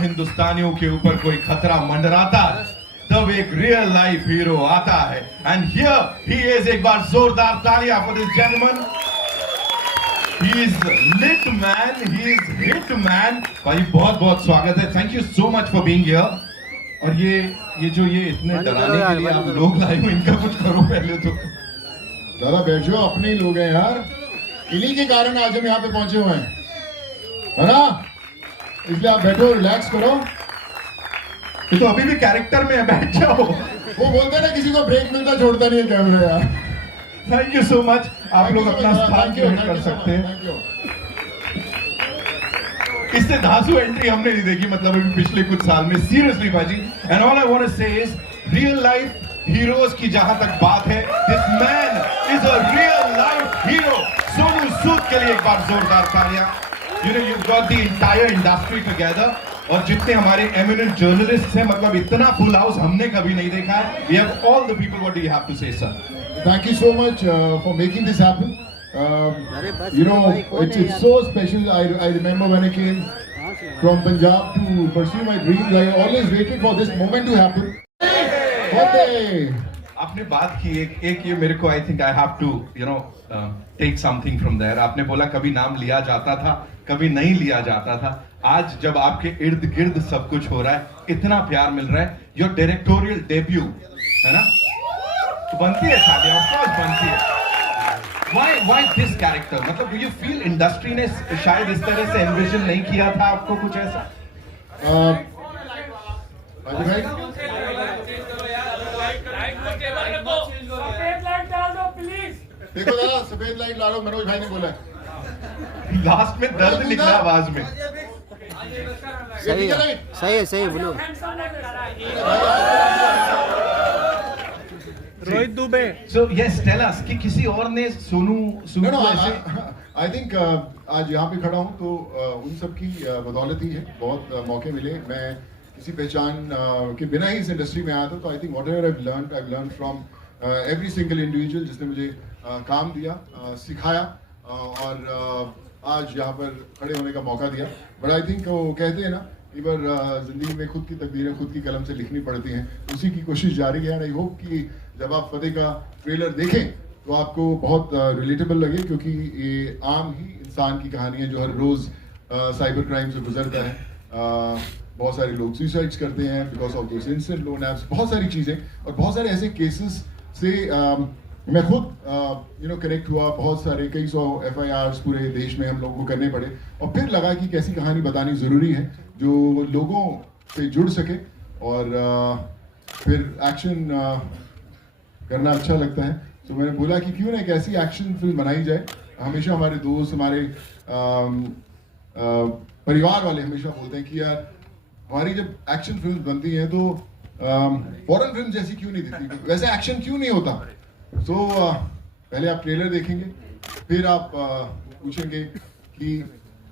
हिंदुस्तानियों के ऊपर कोई खतरा मंडराता है तब एक रियल लाइफ हीरो आता है एंड हियर ही इज। एक बार जोरदार तालियां for this gentleman. He is lit man, he is hit man. भाई बहुत बहुत स्वागत है, thank you so much for being here. और ये जो ये इतने डराने के लिए आप लोग लाए हो, इनका कुछ करो पहले तो। दादा बैठ जाओ, अपने ही लोग हैं यार, इन्हीं के कारण आज हम यहाँ पे पहुंचे हुए हैं, है ना? इसलिए आप बैठो, रिलैक्स करो। ये तो अभी भी कैरेक्टर में है, बैठ जाओ। वो बोलते हैं ना, किसी को ब्रेक मिलता छोड़ता नहीं है कैमरा यार। Thank you so much. आप लोग अपना स्थान ग्रहण कर सकते हैं। इससे धांसू एंट्री हमने नहीं देखी, मतलब अभी पिछले कुछ साल में, सीरियसली भाजी। And all I want to say is real life heroes की जहां तक बात है, this man is a real life hero. Sonu Sood के लिए एक बार जोरदार तालियां। You know, you've got the entire industry together, और जितने हमारे eminent journalists हैं, मतलब इतना full house हमने कभी नहीं देखा है। We have all the people. What do you have to say, sir? Thank you so much for making this happen. You know, it's so special. I remember when I came from Punjab to pursue my dreams, I always waited for this moment to happen. आपने बात की एक ये मेरे को I think I have to take something from there. आपने बोला कभी नाम लिया जाता था, कभी नहीं लिया जाता था। आज जब आपके इर्द गिर्द सब कुछ हो रहा है, इतना प्यार मिल रहा है, योर डायरेक्टोरियल डेब्यू है ना, तो बनती है शादी, ऑफ कोर्स बनती है। Why this character? मतलब डू यू फील इंडस्ट्री ने शायद इस तरह से एनविजन नहीं किया था आपको, कुछ ऐसा? देखो दादा, सफेद लाइट ला लो, मनोज भाई ने बोला। लास्ट में दर्द निकला आवाज में। सही है, सही है, सही बोलो। Rohit Dubey. So yes, tell us कि किसी और ने सोनू को ऐसे। I think आज यहाँ पे खड़ा हूँ तो उन सब की बदौलत ही है। बहुत मौके मिले, मैं किसी पहचान के बिना ही इस इंडस्ट्री में आया था। तो I think whatever I've learned from every single individual जिसने मुझे काम दिया, सिखाया और आज यहाँ पर खड़े होने का मौका दिया। बट आई थिंक वो कहते हैं ना, एक बार जिंदगी में खुद की तकदीरें खुद की कलम से लिखनी पड़ती हैं, उसी की कोशिश जारी है। आई होप कि जब आप फतेह का ट्रेलर देखें तो आपको बहुत रिलेटेबल लगे, क्योंकि ये आम ही इंसान की कहानी है जो हर रोज़ साइबर क्राइम से गुजरता है। बहुत सारे लोग सुसाइड्स करते हैं because of those instant loan apps, बहुत सारी चीज़ें और बहुत सारे ऐसे केसेस से मैं खुद कनेक्ट हुआ। बहुत सारे कई सौ FIRs पूरे देश में हम लोगों को करने पड़े, और फिर लगा कि कैसी कहानी बतानी ज़रूरी है जो लोगों से जुड़ सके, और फिर एक्शन करना अच्छा लगता है। तो मैंने बोला कि क्यों ना एक ऐसी एक्शन फिल्म बनाई जाए। हमेशा हमारे दोस्त, हमारे परिवार वाले हमेशा बोलते हैं कि यार हमारी जब एक्शन फिल्म बनती है तो फॉरेन फिल्म जैसी क्यों नहीं दिखती, वैसे एक्शन क्यों नहीं होता। तो पहले आप ट्रेलर देखेंगे, फिर आप पूछेंगे कि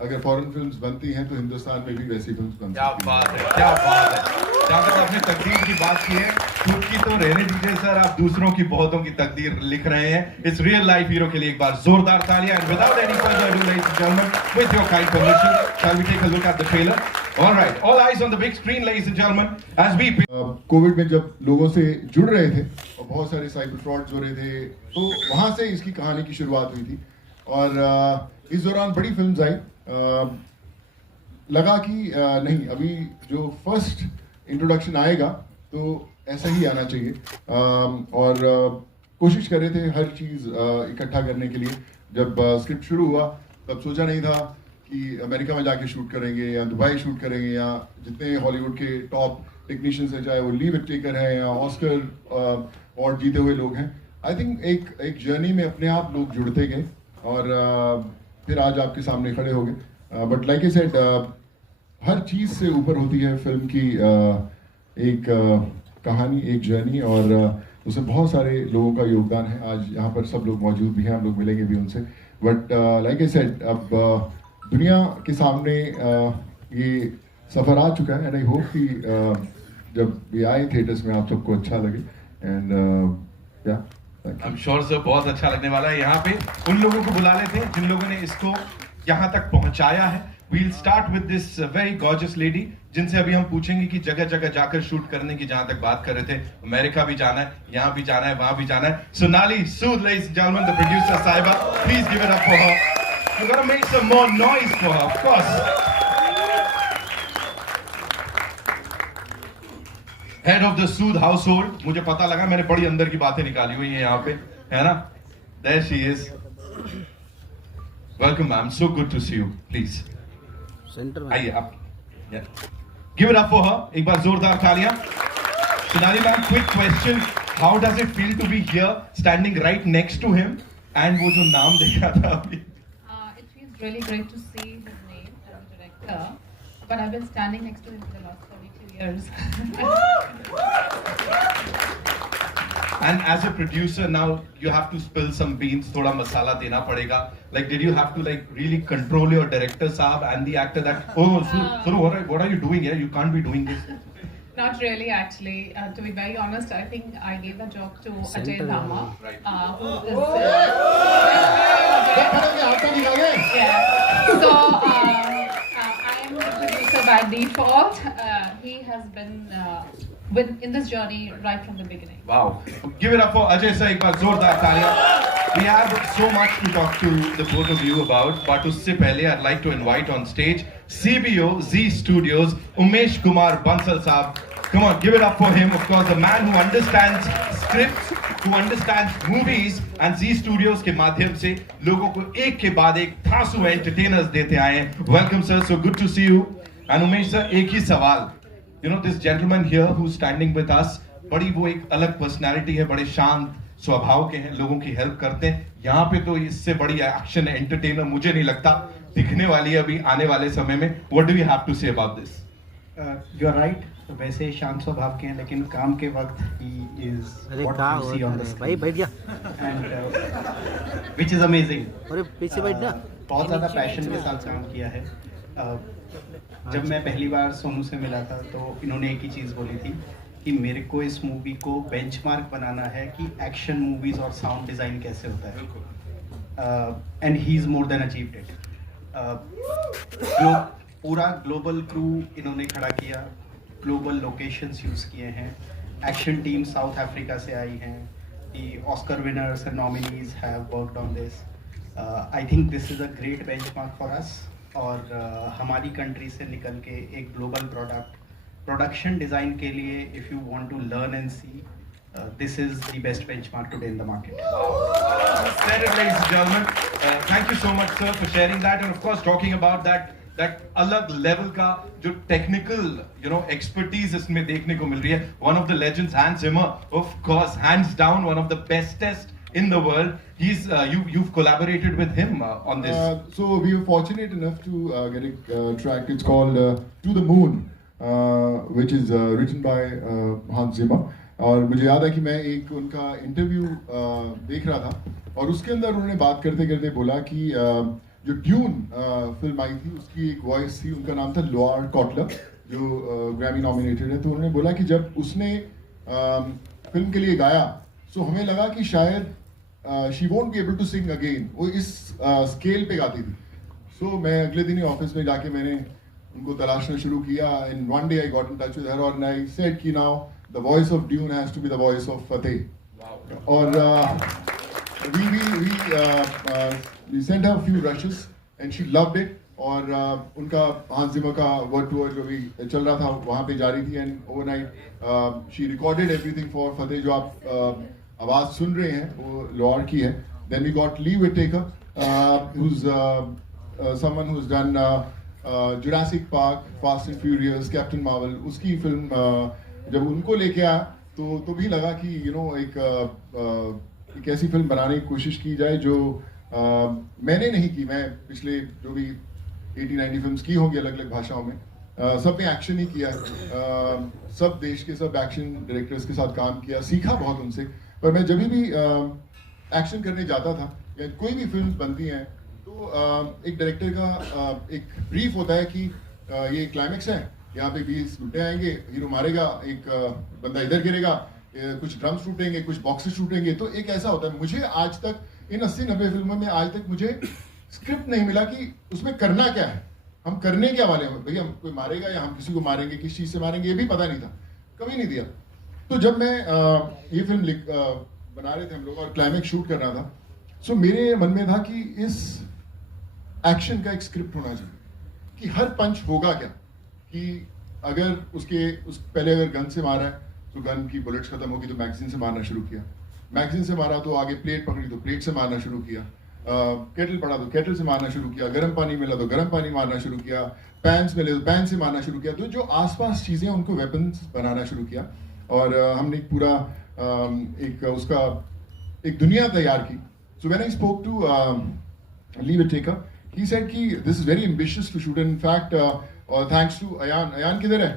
अगर फॉरेन फिल्म्स बनती हैं तो हिंदुस्तान में भी वैसी फिल्म्स बनती हैं। क्या बात है, क्या बात है। जहाँ तक आपने तकदीर की बात की है, खुद की तो रहने दीजिए सर, आप दूसरों की बहुतों की तकदीर लिख रहे हैं इस रियल लाइफ हीरो के लिए। एक बार जोरदार तालियां। And without any further ado ladies and gentlemen, with your kind permission, shall we take a look at the trailer? All right, all eyes on the big screen ladies and gentlemen, as we Covid में जब लोगों से जुड़ रहे थे और बहुत सारे साइबर फ्रॉड्स हो रहे थे, तो वहाँ से इसकी कहानी की शुरुआत हुई थी। और इस दौरान बड़ी फिल्म्स आई, लगा कि नहीं, अभी जो फर्स्ट इंट्रोडक्शन आएगा तो ऐसा ही आना चाहिए। और कोशिश कर रहे थे हर चीज़ इकट्ठा करने के लिए। जब स्क्रिप्ट शुरू हुआ तब सोचा नहीं था कि अमेरिका में जाके शूट करेंगे या दुबई शूट करेंगे, या जितने हॉलीवुड के टॉप टेक्नीशियंस हैं, चाहे वो लीव इट टेकर हैं या ऑस्कर अवार्ड जीते हुए लोग हैं। आई थिंक एक जर्नी में अपने आप लोग जुड़ते गए और फिर आज आपके सामने खड़े हो गए। बट लाइक आई सेड, हर चीज़ से ऊपर होती है फिल्म की एक कहानी, एक जर्नी, और उसमें बहुत सारे लोगों का योगदान है। आज यहाँ पर सब लोग मौजूद भी हैं, हम लोग मिलेंगे भी उनसे। बट लाइक आई सेड, अब दुनिया के सामने ये सफ़र आ चुका है, एंड आई होप कि जब ये आए थिएटर्स में आप सबको अच्छा लगे। एंड या I'm sure sir, बहुत अच्छा लगने वाला है। यहाँ पे उन लोगों को बुला लेते हैं जिन लोगों ने इसको यहाँ तक पहुँचाया है। We'll start with this very gorgeous lady, जिनसे अभी हम पूछेंगे कि जगह जगह जाकर शूट करने की जहां तक बात कर रहे थे, अमेरिका भी जाना है, यहाँ भी जाना है, वहां भी जाना है। Sonali Sood, ladies and gentlemen, the producer Saiba, please give it up for her. You gotta make some more noise for her, of course. Head of the Sood household, मुझे पता लगा, मैंने बड़ी अंदर की बातें निकाली हुई हैं यहाँ पे, है ना? There she is. Welcome ma'am, so good to see you. Please. Centre में आइए आप, give it up for her, एक बार जोरदार तालियां। Sonali ma'am, quick question, how does it feel to be here standing right next to him, and वो जो नाम देखा था अभी? It feels really great to see his name as a director, but I've been standing next to him for the last 42 years. And as a producer now you have to spill some beans, थोड़ा मसाला देना पड़ेगा। Like did you have to like really control your director साहब and the actor that Suru, what are you doing here? You can't be doing this. Not really, actually. To be very honest, I think I gave the job to Ajay Center. Dhamma, Right. who is. Yeah. So I am the producer by default. He has been in this journey right from the beginning. Wow. Give it up for Ajay sir, एक बार जोरदार तालियां। We have so much to talk to the both of you about, but उससे पहले I'd like to invite on stage CBO Z Studios, Umesh Kumar Bansal साहब। Come on, give it up for him. Of course, the man who understands scripts, who understands movies, and Z Studios के माध्यम से लोगों को एक के बाद एक धांसू entertainers देते आए हैं। Welcome sir, so good to see you. And Umesh sir, एक ही सवाल, you know this gentleman here who's standing with us, बड़ी वो एक अलग पर्सनालिटी है, बड़े शांत स्वभाव के हैं, लोगों की हेल्प करते हैं। यहाँ पे तो इससे बड़ी एक्शन एंटरटेनर मुझे नहीं लगता दिखने वाली है अभी आने वाले समय में। What do you have to say about this? You are right. वैसे शांत स्वभाव के हैं, लेकिन काम के वक्त he is अरे what कहाँ you see on the हो भाई, screen, बैठ जा। and which is amazing. अरे पीछे बैठ जा। बहुत ज़्यादा पैशन के साथ काम किया है। जब मैं पहली बार सोनू से मिला था तो इन्होंने एक ही चीज़ बोली थी कि मेरे को इस मूवी को बेंचमार्क बनाना है कि एक्शन मूवीज और साउंड डिज़ाइन कैसे होता है, and he is more than achieved it. पूरा ग्लोबल क्रू इन्होंने खड़ा किया, ग्लोबल लोकेशंस यूज़ किए हैं, एक्शन टीम साउथ अफ्रीका से आई हैं, the Oscar winners and nominees have worked on this. I think this is a great benchmark for us, और हमारी कंट्री से निकल के एक ग्लोबल प्रोडक्शन डिज़ाइन के लिए if you want to learn and see, this is the best benchmark today in the market. Said it, ladies and gentlemen. Thank you so much, sir, for sharing that, and of course talking about that अलग level का जो technical expertise इसमें देखने को मिल रही है. One of the legends, Hans Zimmer, of course, hands down one of the bestest in the world. He's you've collaborated with him on this. So we were fortunate enough to get a track. It's called To the Moon, which is written by Hans Zimmer. और मुझे याद है कि मैं एक उनका interview देख रहा था और उसके अंदर उन्होंने बात करते करते बोला कि जो ड्यून फिल्म आई थी उसकी एक वॉइस थी, उनका नाम था लोआर कॉटलर, जो ग्रैमी नॉमिनेटेड है. तो उन्होंने बोला कि जब उसने फिल्म के लिए गाया, सो हमें लगा कि शायद she won't be able to sing again, वो इस स्केल पे गाती थी। सो मैं अगले दिन ही ऑफिस में जाके मैंने उनको तलाशना शुरू किया, and one day I got in touch with her और आई सेड कि now the voice of Dune has to be the voice of Fateh. और we sent her a few rushes and she loved it, और उनका हांस जिमर का word to word जो भी चल रहा था वहाँ पे जारी थी, and overnight she recorded everything for Fateh. जो आप आवाज़ सुन रहे हैं वो लॉर की है। Then we got Lee Whitaker who's someone who's done Jurassic Park, Fast and Furious, Captain Marvel, उसकी फिल्म जब उनको लेके आया तो भी लगा कि एक ऐसी फिल्म बनाने की कोशिश की जाए जो मैंने नहीं की। मैं पिछले जो भी 80-90 फिल्म्स की होंगी अलग अलग भाषाओं में, सब में एक्शन ही किया है, सब देश के सब एक्शन डायरेक्टर्स के साथ काम किया, सीखा बहुत उनसे। पर मैं जब भी एक्शन करने जाता था या कोई भी फिल्म बनती हैं तो एक डायरेक्टर का एक ब्रीफ होता है कि ये क्लाइमेक्स है, यहाँ पे 20 गुड्डे आएंगे, हीरो मारेगा, एक बंदा इधर गिरेगा, कुछ ड्रम्स टूटेंगे, कुछ बॉक्सेस टूटेंगे। तो एक ऐसा होता है। मुझे आज तक इन 80-90 फिल्मों में आज तक मुझे स्क्रिप्ट नहीं मिला कि उसमें करना क्या है, हम करने क्या वाले हैं, भैया हम कोई मारेगा या हम किसी को मारेंगे, किस चीज़ से मारेंगे, ये भी पता नहीं था, कभी नहीं दिया। तो जब मैं ये फिल्म बना रहे थे हम लोग और क्लाइमेक्स शूट कर रहा था, सो मेरे मन में था कि इस एक्शन का एक स्क्रिप्ट होना चाहिए कि हर पंच होगा क्या, कि अगर पहले अगर गन से मारा है तो गन की बुलेट्स खत्म होगी तो मैगजीन से मारना शुरू किया, मैगजीन से मारा तो आगे प्लेट पकड़ी तो प्लेट से मारना शुरू किया, केटल पड़ा तो केटल से मारना शुरू किया, गर्म पानी मिला तो गर्म पानी मारना शुरू किया, पैन्स मिले तो पैन से मारना शुरू किया। तो जो आसपास चीज़ें उनको वेपन्स बनाना शुरू किया, और हमने एक पूरा उसका एक दुनिया तैयार की। So when I spoke to Lee Whitaker, he said कि this is very ambitious to shoot, and in fact thanks to Ayan किधर है,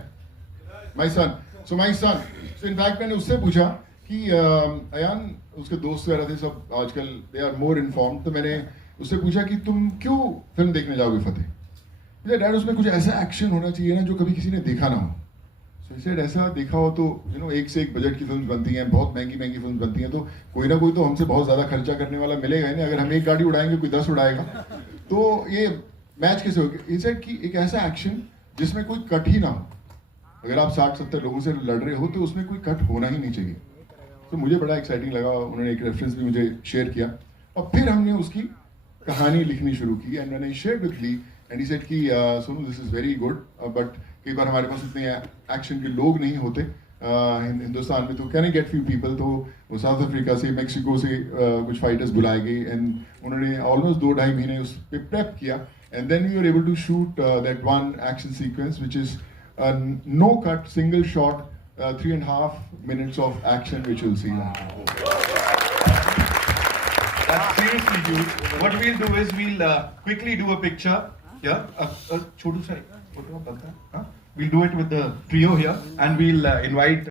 my son, so my son, so in fact मैंने उससे पूछा कि अयान, उसके दोस्त वगैरह थे सब आजकल they are more informed, तो मैंने उससे पूछा कि तुम क्यों फिल्म देखने जाओगे फतेह? डैड उसमें कुछ ऐसा एक्शन होना चाहिए ना जो कभी किसी ने देखा ना हो। सो he said ऐसा देखा हो तो एक से एक बजट की फिल्म बनती हैं, बहुत महंगी महंगी फिल्म बनती हैं, तो कोई ना कोई तो हमसे बहुत ज़्यादा खर्चा करने वाला मिलेगा ही नहीं। अगर हम एक गाड़ी उड़ाएंगे कोई 10 उड़ाएगा, तो ये मैच कैसे होगा? he said कि एक ऐसा एक्शन जिसमें कोई कट ही ना हो, अगर आप 60-70 लोगों से लड़ रहे हो तो उसमें कोई कट होना ही नहीं चाहिए। तो मुझे बड़ा एक्साइटिंग लगा, उन्होंने एक रेफरेंस भी मुझे शेयर किया, और फिर हमने उसकी कहानी लिखनी शुरू की, एंड मैंने share with Lee, and he said कि Sonu this is very good, but कई बार हमारे पास इतने एक्शन के लोग नहीं होते हिंदुस्तान में, तो can I get few people? तो वो साउथ अफ्रीका से, मेक्सिको से कुछ फाइटर्स बुलाए गए, एंड उन्होंने ऑलमोस्ट 2-2.5 महीने उस पर प्रेप किया, and then we were able to shoot that one action sequence which is no cut, single shot, 3.5 minutes of action, which you'll see now. That's seriously huge. What we'll do is we'll quickly do a picture here. Chotu sa photo banta. We'll do it with the trio here, and we'll invite